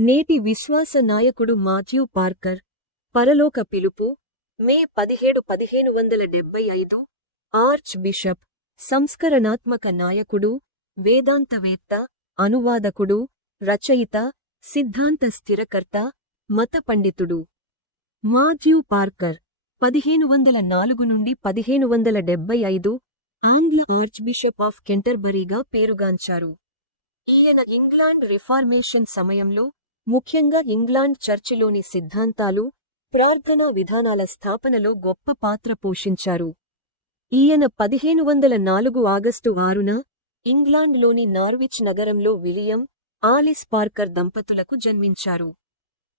నేటి విశ్వాస నాయకుడు మాథ్యూ పార్కర్ పరలోక పిలుపు మే పదిహేడు పదిహేను వందల డెబ్బై ఐదు ఆర్చ్ బిషప్ సంస్కరణాత్మక నాయకుడు వేదాంతవేత్త అనువాదకుడు రచయిత సిద్ధాంత స్థిరకర్త మత పండితుడు. మాథ్యూ పార్కర్ పదిహేను వందల నాలుగు నుండి పదిహేను వందల డెబ్బై ఐదు ఆంగ్ల ఆర్చ్ బిషప్ ఆఫ్ కెంటర్బరీగా పేరుగాంచారు. ఈయన ఇంగ్లాండ్ రిఫార్మేషన్ సమయంలో ముఖ్యంగా ఇంగ్లాండ్ చర్చిలోని సిద్ధాంతాలు ప్రార్థనా విధానాల స్థాపనలో గొప్ప పాత్ర పోషించారు. ఈయన పదిహేను వందల నాలుగు ఆగస్టు ఆరున ఇంగ్లాండ్లోని నార్విచ్ నగరంలో విలియం ఆలిస్ పార్కర్ దంపతులకు జన్మించారు.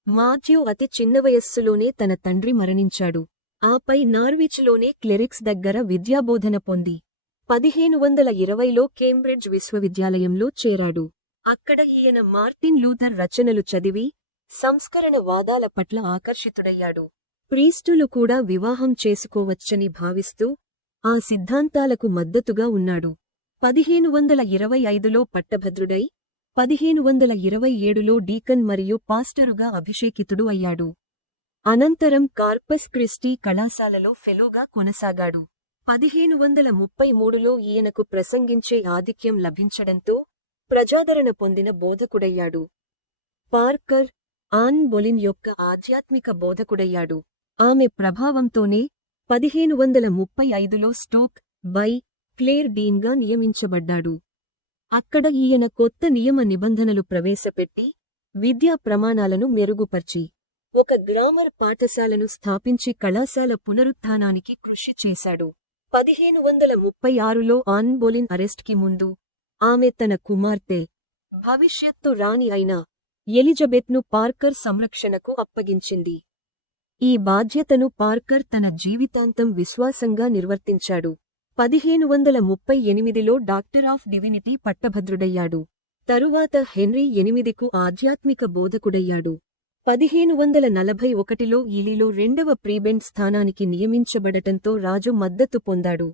మాథ్యూ అతి చిన్న వయస్సులోనే తన తండ్రి మరణించాడు. ఆపై నార్విచ్లోనే క్లెరిక్స్ దగ్గర విద్యాబోధన పొంది పదిహేను వందల ఇరవైలో కేంబ్రిడ్జ్ విశ్వవిద్యాలయంలో చేరాడు. అక్కడ ఈయన మార్టిన్ లూథర్ రచనలు చదివి సంస్కరణ వాదాల పట్ల ఆకర్షితుడయ్యాడు. ప్రీస్టులు కూడా వివాహం చేసుకోవచ్చని భావిస్తూ ఆ సిద్ధాంతాలకు మద్దతుగా ఉన్నాడు. పదిహేను వందల ఇరవై ఐదులో పట్టభద్రుడై పదిహేను వందల ఇరవై ఏడులో డీకన్ మరియు పాస్టరుగా అభిషేకితుడు అయ్యాడు. అనంతరం కార్పస్ క్రిస్టీ కళాశాలలో ఫెలోగా కొనసాగాడు. పదిహేను వందల ముప్పై మూడులో ఈయనకు ప్రసంగించే ఆధిక్యం లభించడంతో ప్రజాదరణ పొందిన బోధకుడయ్యాడు. పార్కర్ ఆన్ బొలిన్ యొక్క ఆధ్యాత్మిక బోధకుడయ్యాడు. ఆమె ప్రభావంతోనే పదిహేను వందల ముప్పై ఐదులో స్టోక్ బై క్లేర్ డీన్గా నియమించబడ్డాడు. అక్కడ ఈయన కొత్త నియమ నిబంధనలు ప్రవేశపెట్టి విద్యా ప్రమాణాలను మెరుగుపర్చి ఒక గ్రామర్ పాఠశాలను స్థాపించి కళాశాల పునరుత్థానానికి కృషి చేశాడు. పదిహేను వందల ముప్పై ఆరులో ఆన్ బోలిన్ అరెస్ట్కి ముందు ఆమె తన కుమార్తె భవిష్యత్తు రాణి అయిన ఎలిజబెత్ను పార్కర్ సంరక్షణకు అప్పగించింది. ఈ బాధ్యతను పార్కర్ తన జీవితాంతం విశ్వాసంగా నిర్వర్తించాడు. పదిహేను వందల ముప్పై ఎనిమిదిలో డాక్టర్ ఆఫ్ డివినిటీ పట్టభద్రుడయ్యాడు. తరువాత హెన్రీ ఎనిమిదికు ఆధ్యాత్మిక బోధకుడయ్యాడు. పదిహేను వందల నలభై ఒకటిలో ఈలీలో రెండవ ప్రీబెండ్ స్థానానికి నియమించబడటంతో రాజు మద్దతు పొందాడు.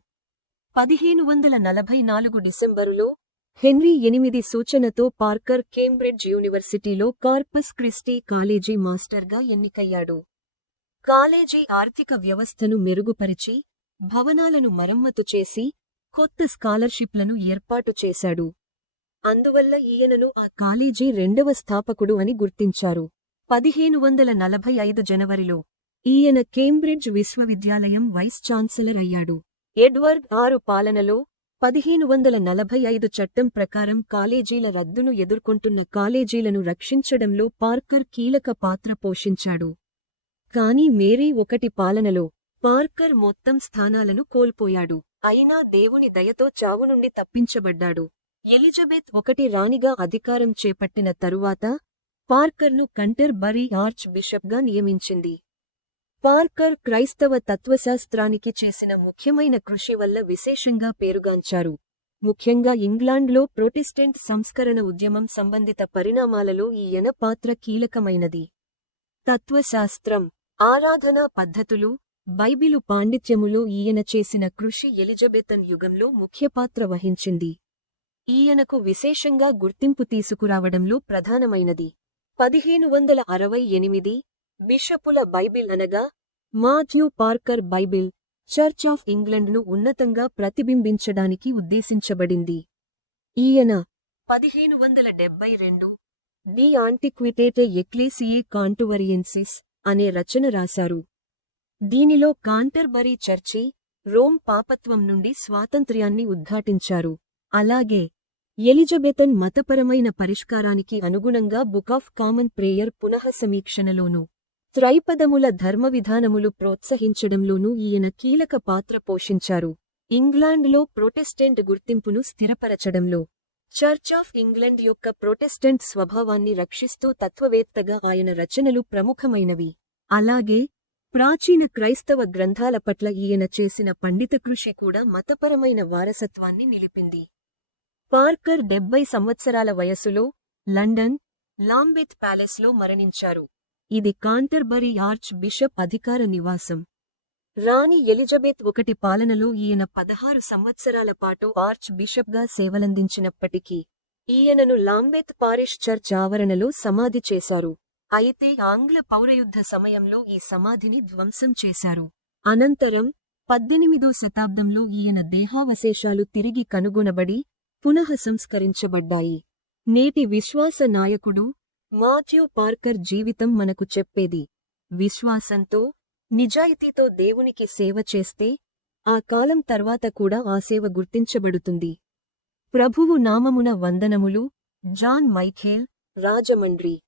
పదిహేను వందల నలభై నాలుగు డిసెంబరులో హెన్రీ ఎనిమిది సూచనతో పార్కర్ కేంబ్రిడ్జ్ యూనివర్సిటీలో కార్పస్ క్రిస్టీ కాలేజీ మాస్టర్గా ఎన్నికయ్యాడు. కాలేజీ ఆర్థిక వ్యవస్థను మెరుగుపరిచి భవనాలను మరమ్మతు చేసి కొత్త స్కాలర్షిప్లను ఏర్పాటు చేశాడు. అందువల్ల ఈయనను ఆ కాలేజీ రెండవ స్థాపకుడు అని గుర్తించారు. పదిహేను వందల నలభై ఐదు జనవరిలో ఈయన కేంబ్రిడ్జ్ విశ్వవిద్యాలయం వైస్ ఛాన్సలర్ అయ్యాడు. ఎడ్వర్డ్ ఆరు పాలనలో పదిహేను వందల నలభై ఐదు చట్టం ప్రకారం కాలేజీల రద్దును ఎదుర్కొంటున్న కాలేజీలను రక్షించడంలో పార్కర్ కీలక పాత్ర పోషించాడు. కాని మేరీ ఒకటి పాలనలో పార్కర్ మొత్తం స్థానాలను కోల్పోయాడు. అయినా దేవుని దయతో చావు నుండి తప్పించబడ్డాడు. ఎలిజబెత్ ఒకటి రాణిగా అధికారం చేపట్టిన తరువాత పార్కర్ను కంటర్ బరీ ఆర్చ్ బిషప్గా నియమించింది. పార్కర్ క్రైస్తవ తత్వశాస్త్రానికి చేసిన ముఖ్యమైన కృషి వల్ల విశేషంగా పేరుగాంచారు. ముఖ్యంగా ఇంగ్లాండ్లో ప్రొటెస్టెంట్ సంస్కరణ ఉద్యమం సంబంధిత పరిణామాలలో ఈయన పాత్ర కీలకమైనది. తత్వశాస్త్రం ఆరాధనా పద్ధతులు బైబిలు పాండిత్యములో ఈయన చేసిన కృషి ఎలిజబెతన్ యుగంలో ముఖ్యపాత్ర వహించింది. ఈయనకు విశేషంగా గుర్తింపు తీసుకురావడంలో ప్రధానమైనది. పదిహేను వందల అరవై ఎనిమిది బిషపుల బైబిల్ అనగా Matthew Parker bible church of ఇంగ్లండ్ను ఉన్నతంగా ప్రతిబింబించడానికి ఉద్దేశించబడింది. ఈయన పదిహేను వందల డెబ్బై రెండు ది ఆంటిక్విటేటే ఎక్లేసియే కాంటువరియన్సిస్ అనే రచన రాశారు. దీనిలో కాంటర్బరీ చర్చి రోమ్ పాపత్వం నుండి స్వాతంత్ర్యాన్ని ఉద్ఘాటించారు. అలాగే ఎలిజబెతన్ మతపరమైన పరిష్కారానికి అనుగుణంగా బుక్ ఆఫ్ కామన్ ప్రేయర్ పునః సమీక్షణలోనూ త్రైపదముల ధర్మ విధానములు ప్రోత్సహించడంలోనూ ఈయన కీలక పాత్ర పోషించారు. ఇంగ్లాండ్లో ప్రొటెస్టెంట్ గుర్తింపును స్థిరపరచడంలో చర్చ్ ఆఫ్ ఇంగ్లండ్ యొక్క ప్రొటెస్టెంట్ స్వభావాన్ని రక్షిస్తూ తత్వవేత్తగా ఆయన రచనలు ప్రముఖమైనవి. అలాగే ప్రాచీన క్రైస్తవ గ్రంథాల పట్ల ఈయన చేసిన పండిత కృషి కూడా మతపరమైన వారసత్వాన్ని నిలిపింది. పార్కర్ డెబ్బై సంవత్సరాల వయసులో లండన్ లాంబెత్ ప్యాలెస్లో మరణించారు. ఇది కాంటర్బరీ ఆర్చ్ బిషప్ అధికార నివాసం. రాణి ఎలిజబెత్ ఒకటి పాలనలో ఈయన పదహారు సంవత్సరాల పాటు ఆర్చ్ బిషప్గా సేవలందించినప్పటికీ ఈయనను లాంబెత్ పారిష్ చర్చ్ ఆవరణలో సమాధి చేశారు. అయితే ఆంగ్ల పౌరయుద్ధ సమయంలో ఈ సమాధిని ధ్వంసం చేశారు. అనంతరం పద్దెనిమిదో శతాబ్దంలో ఈయన దేహావశేషాలు తిరిగి కనుగొనబడి పునః సంస్కరించబడ్డాయి నేటి విశ్వాస నాయకుడు మాథ్యూ పార్కర్ జీవితం మనకు చెప్పేది. విశ్వాసంతో నిజాయితీతో దేవునికి సేవ చేస్తే ఆ కాలం తర్వాత కూడా ఆ సేవ గుర్తించబడుతుంది. ప్రభువు నామమున వందనములు జాన్ మైఖేల్ రాజమండ్రి.